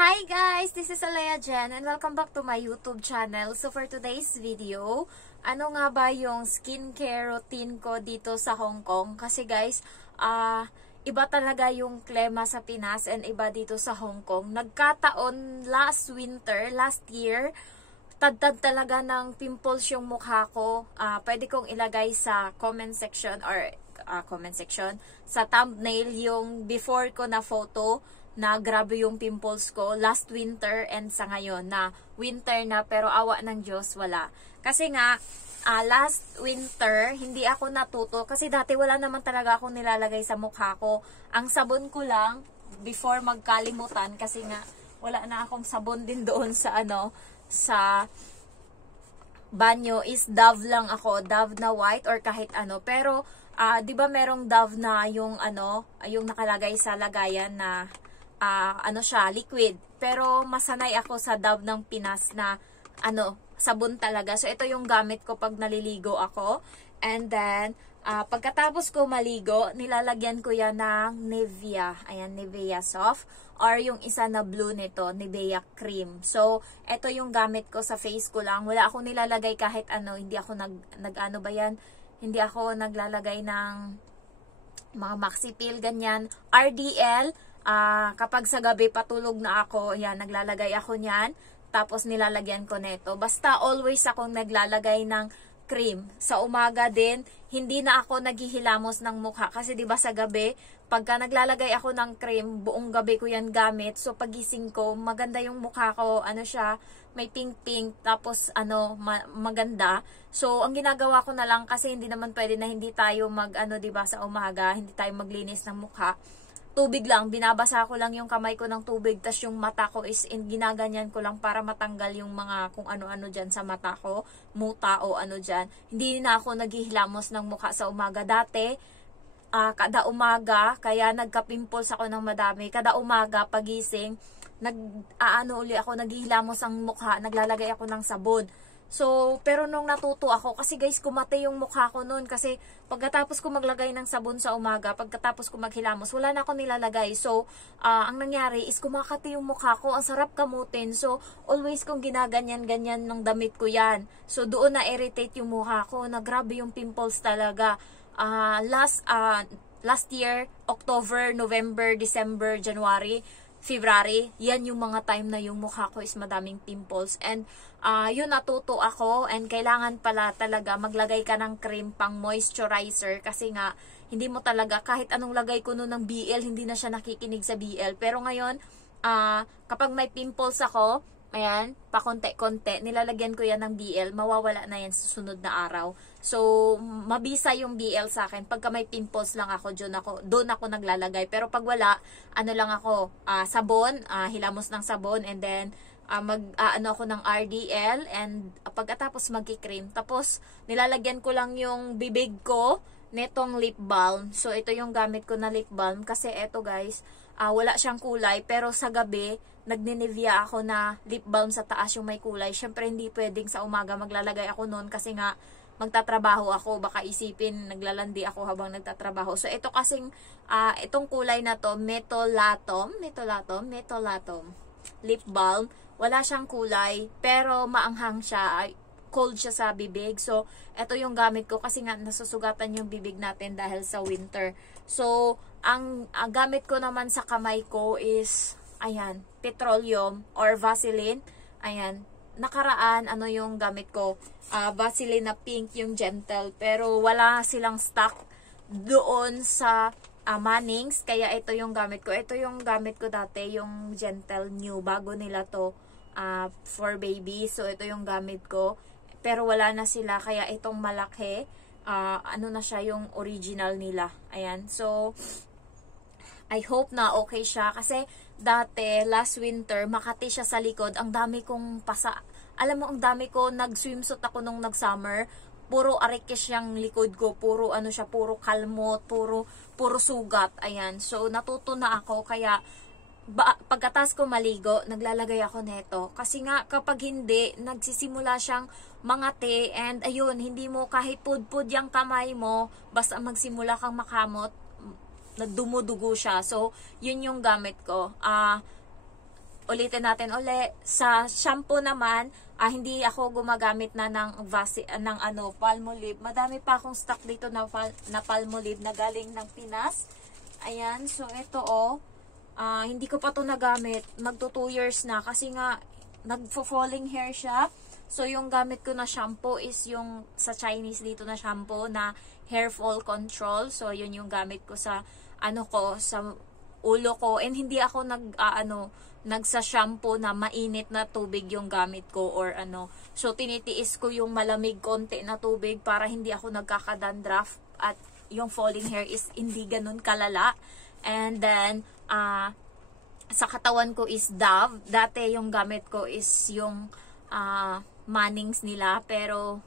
Hi guys! This is Alea Jen and welcome back to my YouTube channel. So for today's video, ano nga ba yung skincare routine ko dito sa Hong Kong? Kasi guys, iba talaga yung klima sa Pinas and iba dito sa Hong Kong. Nagkataon last year, tad-tad talaga ng pimples yung mukha ko. Pwede kong ilagay sa comment section sa thumbnail yung before ko na photo na grabe yung pimples ko last winter and sa ngayon na winter na pero awa ng Diyos wala. Kasi nga last winter hindi ako natuto kasi dati wala naman talaga akong nilalagay sa mukha ko. Ang sabon ko lang before magkalimutan kasi nga wala na akong sabon din doon sa sa banyo is Dove lang ako, Dove na white or kahit ano. Pero 'di ba merong Dove na yung yung nakalagay sa lagayan na siya, liquid. Pero masanay ako sa Dove ng Pinas na sabon talaga. So ito yung gamit ko pag naliligo ako. And then pagkatapos ko maligo, nilalagyan ko yan ng Nivea. Ayan, Nivea Soft. Or yung isa na blue nito, Nivea Cream. So, ito yung gamit ko sa face ko lang. Wala akong nilalagay kahit hindi ako hindi ako naglalagay ng mga Maxi Peel, ganyan. RDL, kapag sa gabi patulog na ako, yan, naglalagay ako niyan. Tapos nilalagyan ko neto. Basta always akong naglalagay ng cream. Sa umaga din, hindi na ako naghihilamos ng mukha. Kasi 'di ba sa gabi, pagka naglalagay ako ng cream, buong gabi ko yan gamit. So pagising ko, maganda yung mukha ko. May pink-pink. Tapos maganda. So ang ginagawa ko na lang kasi hindi naman pwede na hindi tayo 'di ba sa umaga, hindi tayo maglinis ng mukha. Tubig lang, binabasa ko lang yung kamay ko ng tubig, tas yung mata ko is ginaganyan ko lang para matanggal yung mga kung ano-ano dyan sa mata ko, muta o ano dyan. Hindi na ako naghihilamos ng mukha sa umaga. Dati, kada umaga, kaya nagka-pimples ako ng madami. Kada umaga, pagising, naghihilamos ang mukha, naglalagay ako ng sabon. So, pero nung natuto ako, kasi guys, kumate yung mukha ko noon. Kasi pagkatapos ko maglagay ng sabon sa umaga, pagkatapos ko maghilamos, wala na ako nilalagay. So, ang nangyari is kumakate yung mukha ko. Ang sarap kamutin. So, always kong ginaganyan-ganyan ng damit ko yan. So, doon na-irritate yung mukha ko. Na grabe yung pimples talaga. Last year, October, November, December, January, February, yan yung mga time na yung mukha ko is madaming pimples. And yun, natuto ako and kailangan pala talaga maglagay ka ng cream pang moisturizer kasi nga hindi mo talaga, kahit anong lagay ko noon ng BL, hindi na siya nakikinig sa BL. Pero ngayon, kapag may pimples ako, ayan, pakonte-konte, nilalagyan ko yan ng BL, mawawala na yan sa susunod na araw. So, mabisa yung BL sa akin. Pagka may pimples lang ako, doon ako naglalagay. Pero pag wala, lang ako, sabon, hilamos ng sabon, and then, ako ng RDL, and pagkatapos magki-cream. Tapos, nilalagyan ko lang yung bibig ko, netong lip balm. So, ito yung gamit ko na lip balm. Kasi ito guys, wala siyang kulay, pero sa gabi, nagninivea ako na lip balm sa taas yung may kulay. Syempre, hindi pwedeng sa umaga maglalagay ako noon kasi nga magtatrabaho ako. Baka isipin, naglalandi ako habang nagtatrabaho. So, ito kasing, itong kulay na to, Metolatum lip balm. Wala siyang kulay, pero maanghang siya. Cold siya sa bibig. So, ito yung gamit ko kasi nga nasusugatan yung bibig natin dahil sa winter. So, ang gamit ko naman sa kamay ko is, ayan, petroleum or Vaseline. Ayan, nakaraan, yung gamit ko? Vaseline na pink, yung gentle. Pero wala silang stock doon sa Mannings. Kaya ito yung gamit ko. Ito yung gamit ko dati, yung gentle new. Bago nila to for baby. So, ito yung gamit ko. Pero wala na sila. Kaya itong malaki, na siya, yung original nila. Ayan. So, I hope na okay siya. Kasi, dati, last winter, makati siya sa likod. Ang dami kong alam mo, ang dami ko, nag-swimsuit ako nung nag-summer. Puro arikis yung likod ko. Puro, puro kalmot, puro sugat. Ayan. So, natuto na ako. Kaya, pagkatas ko maligo, naglalagay ako neto. Kasi nga, kapag hindi, nagsisimula siyang mangati. And, ayun, hindi mo kahit pudpud yung kamay mo, basta magsimula kang makamot, dumudugo siya. So, yun yung gamit ko. ulitin natin uli. Sa shampoo naman, hindi ako gumagamit na ng Palmolive. Madami pa akong stock dito na Palmolive na galing ng Pinas. Ayan, so ito hindi ko pa to nagamit. Magto 2 years na kasi nga nagfo-falling hair siya. So yung gamit ko na shampoo is yung sa Chinese dito na shampoo na hair fall control. So yun yung gamit ko sa sa ulo ko, and hindi ako nagsa-shampoo na mainit na tubig yung gamit ko or So tinitiis ko yung malamig konti na tubig para hindi ako nagkaka-dandruff at yung falling hair is hindi ganun kalala. And then sa katawan ko is Dove. Dati yung gamit ko is yung Mannings nila, pero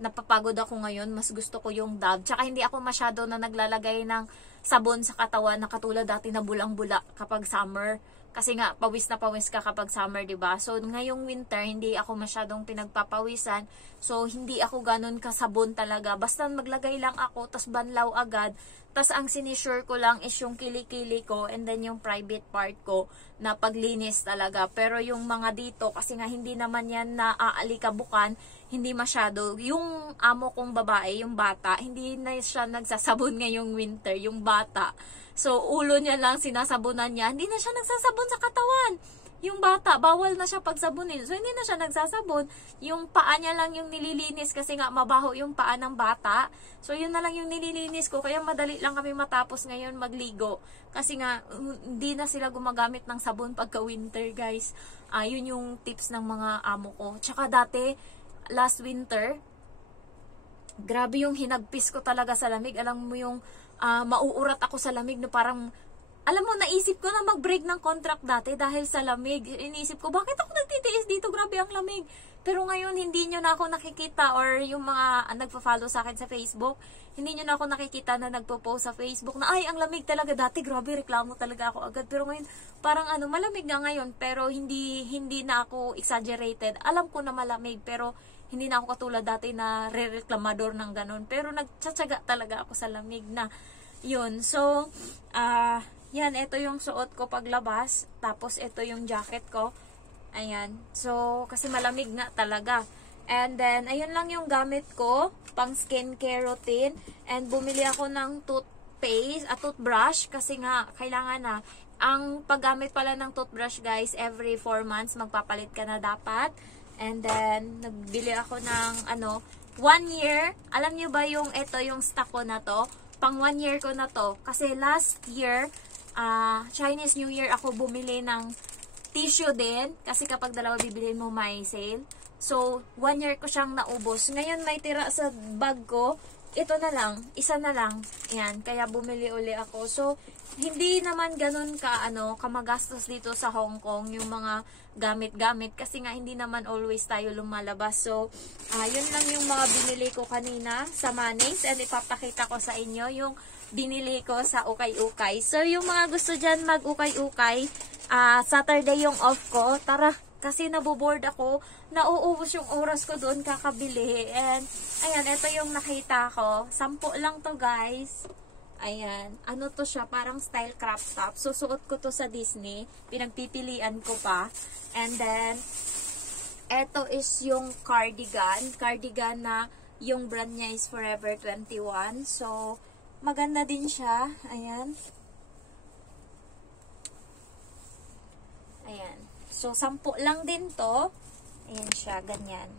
napapagod ako ngayon, mas gusto ko yung Dove. Tsaka hindi ako masyado na naglalagay ng sabon sa katawan na katulad dati na bulang-bula kapag summer. Kasi nga pawis na pawis ka kapag summer, 'di ba? So ngayong winter hindi ako masyadong pinagpapawisan. So hindi ako ganun kasabon talaga. Basta maglagay lang ako tas banlaw agad. Tas ang sinisure ko lang is yung kilikili ko and then yung private part ko na paglinis talaga. Pero yung mga dito, kasi nga hindi naman yan na aalikabukan, hindi masyado. Yung amo kong babae, yung bata, hindi na siya nagsasabon ngayong winter, yung bata. So ulo niya lang sinasabunan niya, hindi na siya nagsasabon sa katawan. Yung bata, bawal na siya pagsabunin. So, hindi na siya nagsasabon. Yung paa niya lang yung nililinis kasi nga mabaho yung paa ng bata. So, yun na lang yung nililinis ko. Kaya madali lang kami matapos ngayon magligo. Kasi nga, hindi na sila gumagamit ng sabon pagka winter, guys. Yun yung tips ng mga amo ko. Tsaka dati, last winter, grabe yung hinagpis ko talaga sa lamig. Alam mo yung mauurat ako sa lamig na parang alam mo, naisip ko na mag-break ng contract dati dahil sa lamig. Iniisip ko, bakit ako nagtitiis dito? Grabe ang lamig. Pero ngayon, hindi nyo na ako nakikita or yung mga nagpa-follow sa akin sa Facebook, hindi nyo na ako nakikita na nagpo-post sa Facebook na, ay, ang lamig talaga dati. Grabe, reklamo talaga ako agad. Pero ngayon, parang malamig nga ngayon. Pero hindi na ako exaggerated. Alam ko na malamig, pero hindi na ako katulad dati na re-reklamador ng ganun. Pero nagtsatsaga talaga ako sa lamig na yun. So, yan, ito yung suot ko paglabas. Tapos, ito yung jacket ko. Ayan. So, kasi malamig nga talaga. And then, ayun lang yung gamit ko. Pang skincare routine. And, bumili ako ng toothbrush. Kasi nga, kailangan na. Ang paggamit pala ng toothbrush, guys, every 4 months, magpapalit ka na dapat. And then, nagbili ako ng, 1 year. Alam nyo ba yung, ito, yung stock ko na to? Pang 1 year ko na to. Kasi last year, Chinese New Year ako bumili ng tissue din. Kasi kapag dalawa bibilhin mo, may sale. So, 1 year ko siyang naubos. Ngayon, may tira sa bag ko. Ito na lang. Isa na lang. Ayan. Kaya bumili uli ako. So, hindi naman ganun kamagastos dito sa Hong Kong yung mga gamit-gamit. Kasi nga, hindi naman always tayo lumalabas. So, yun lang yung mga binili ko kanina sa Mannings. And ipapakita ko sa inyo yung binili ko sa ukay-ukay. So, yung mga gusto dyan mag-ukay-ukay, Saturday yung off ko. Tara, kasi naboboard ako. Nauubos yung oras ko doon kakabili. And, ayan, ito yung nakita ko. 10 lang to, guys. Ayan. Ano to siya? Parang style crop top. Susuot ko to sa Disney. Pinagpipilian ko pa. And then, ito is yung cardigan. Cardigan na yung brand niya is Forever 21. So, maganda din siya. Ayan. Ayan. So, 10 lang din to. Ayan siya. Ganyan.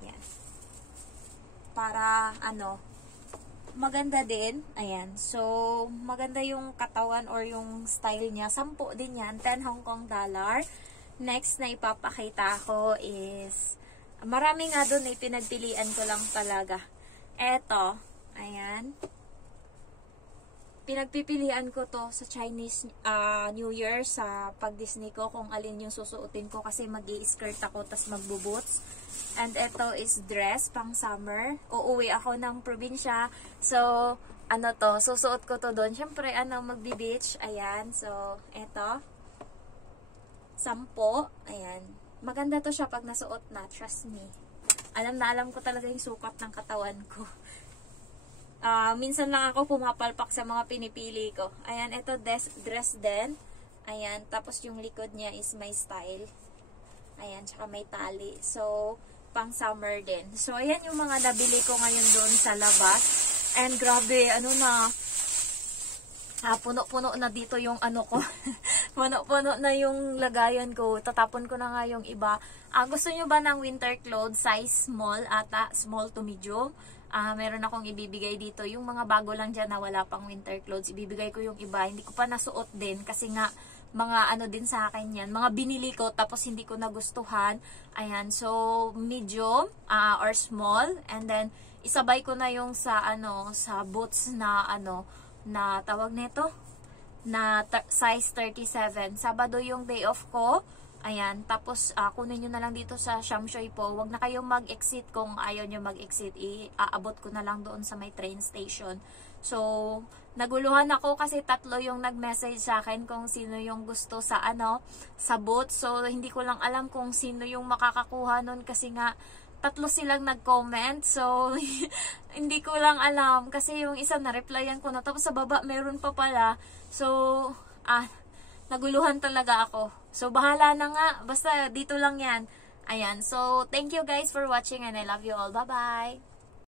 Ayan. Para, maganda din. Ayan. So, maganda yung katawan or yung style niya. 10 din yan. 10 Hong Kong dollar. Next na ipapakita ko is, marami nga doon pinagpilian ko lang talaga. Eto. Ayan. Pinagpipilian ko to sa Chinese New Year sa pag-Disney ko kung alin yung susuotin ko kasi mag-i-skirt ako tas magbo-boots. And ito is dress pang summer. Uuwi ako ng probinsya. So, susuot ko to doon. Syempre, magbi-beach. Ayan. So, ito. 10. Ayan. Maganda to siya pag nasuot na. Trust me. Alam na alam ko talaga yung sukat ng katawan ko. Minsan lang ako pumapalpak sa mga pinipili ko. Ayan, ito dress din. Ayan, tapos yung likod niya is may style. Ayan, tsaka may tali. So, pang summer din. So, ayan yung mga nabili ko ngayon doon sa labas. And grabe, ano na, puno-puno na dito yung ano ko. Puno-puno na yung lagayan ko. Tatapon ko na nga yung iba. Gusto nyo ba ng winter clothes? Size small ata, small to medium. Meron akong ibibigay dito. Yung mga bago lang dyan na wala pang winter clothes, ibibigay ko yung iba. Hindi ko pa nasuot din kasi nga mga ano din sa akin yan. Mga binili ko tapos hindi ko nagustuhan. Ayan, so medium or small. And then, isabay ko na yung sa ano, sa boots na ano, na tawag nito, na size 37. Sabado yung day off ko. Ayan, tapos kunin nyo na lang dito sa Shamshoy po. Huwag na kayong mag-exit kung ayaw nyo mag-exit. Aabot ko na lang doon sa may train station. So, naguluhan ako kasi 3 yung nag-message sa akin kung sino yung gusto sa ano, sa booth. So, hindi ko lang alam kung sino yung makakakuha nun kasi nga 3 silang nag-comment. So, hindi ko lang alam kasi yung isa na-replyan ko na. Tapos sa baba, meron pa pala. So, naguluhan talaga ako. So, bahala na nga. Basta dito lang yan. Ayan. So, thank you guys for watching and I love you all. Bye-bye!